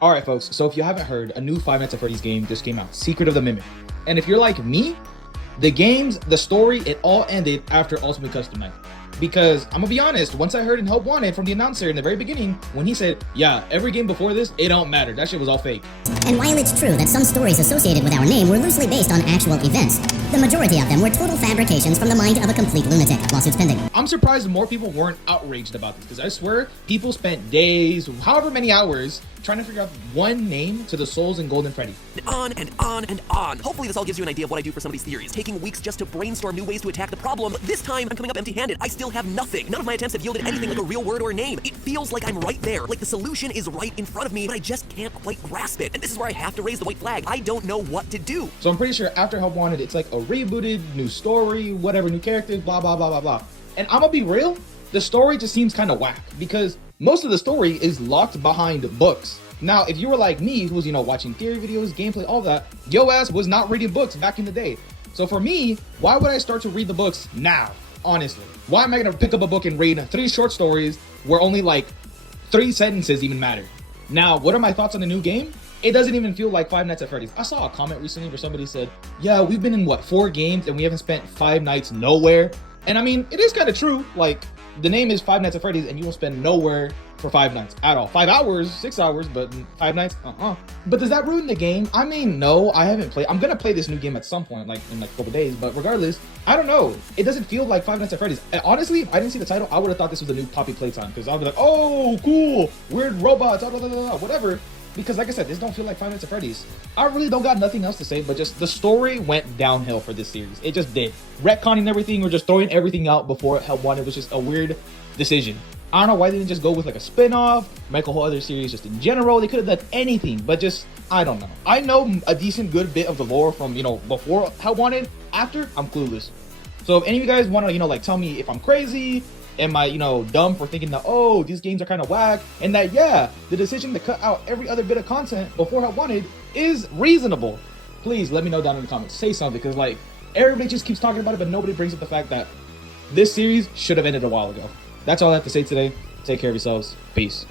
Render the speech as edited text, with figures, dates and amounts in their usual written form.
Alright folks, so if you haven't heard, a new Five Nights at Freddy's game just came out, Secret of the Mimic. And if you're like me, the story, it all ended after Ultimate Custom Night. Because, I'm gonna be honest, once I heard in Help Wanted from the announcer in the very beginning, when he said, yeah, every game before this, it don't matter, that shit was all fake. And while it's true that some stories associated with our name were loosely based on actual events, the majority of them were total fabrications from the mind of a complete lunatic. Lawsuits pending. I'm surprised more people weren't outraged about this, because I swear, people spent days, however many hours, trying to figure out one name to the Souls in Golden Freddy. On and on and on. Hopefully this all gives you an idea of what I do for some of these theories, taking weeks just to brainstorm new ways to attack the problem. This time, I'm coming up empty-handed. I still have nothing. None of my attempts have yielded anything like a real word or a name. It feels like I'm right there, like the solution is right in front of me, but I just can't quite grasp it. And this is where I have to raise the white flag. I don't know what to do. So I'm pretty sure after Help Wanted, it's like a rebooted, new story, whatever, new characters, blah, blah, blah, blah, blah. And I'm gonna be real, the story just seems kind of whack, because most of the story is locked behind books. Now, if you were like me, who's, watching theory videos, gameplay, all that, yo ass was not reading books back in the day. So for me, why would I start to read the books now, honestly? Why am I gonna pick up a book and read 3 short stories where only like 3 sentences even matter? Now, what are my thoughts on the new game? It doesn't even feel like Five Nights at Freddy's. I saw a comment recently where somebody said, yeah, we've been in 4 games and we haven't spent 5 nights nowhere. And I mean, it is kind of true. Like, the name is Five Nights at Freddy's and you will spend nowhere for 5 nights at all. 5 hours, 6 hours, but 5 nights, But does that ruin the game? I mean, no, I haven't played. I'm gonna play this new game at some point, like in a couple days, but regardless, I don't know. It doesn't feel like Five Nights at Freddy's. And honestly, if I didn't see the title, I would have thought this was a new Poppy Playtime, because I'll be like, oh, cool, weird robots, blah, blah, blah, blah, whatever. Because like I said, this don't feel like Five Nights at Freddy's. I really don't got nothing else to say, but just the story went downhill for this series. It just did. Retconning everything or just throwing everything out before Help Wanted was just a weird decision. I don't know why they didn't just go with like a spin-off, make a whole other series just in general. They could have done anything, but just, I don't know. I know a decent good bit of the lore from, before Help Wanted. After, I'm clueless. So if any of you guys want to, like tell me if I'm crazy, am I, dumb for thinking that, oh, these games are kind of whack, and that, yeah, the decision to cut out every other bit of content before Help Wanted is reasonable. Please let me know down in the comments. Say something, because like, everybody just keeps talking about it, but nobody brings up the fact that this series should have ended a while ago. That's all I have to say today. Take care of yourselves. Peace.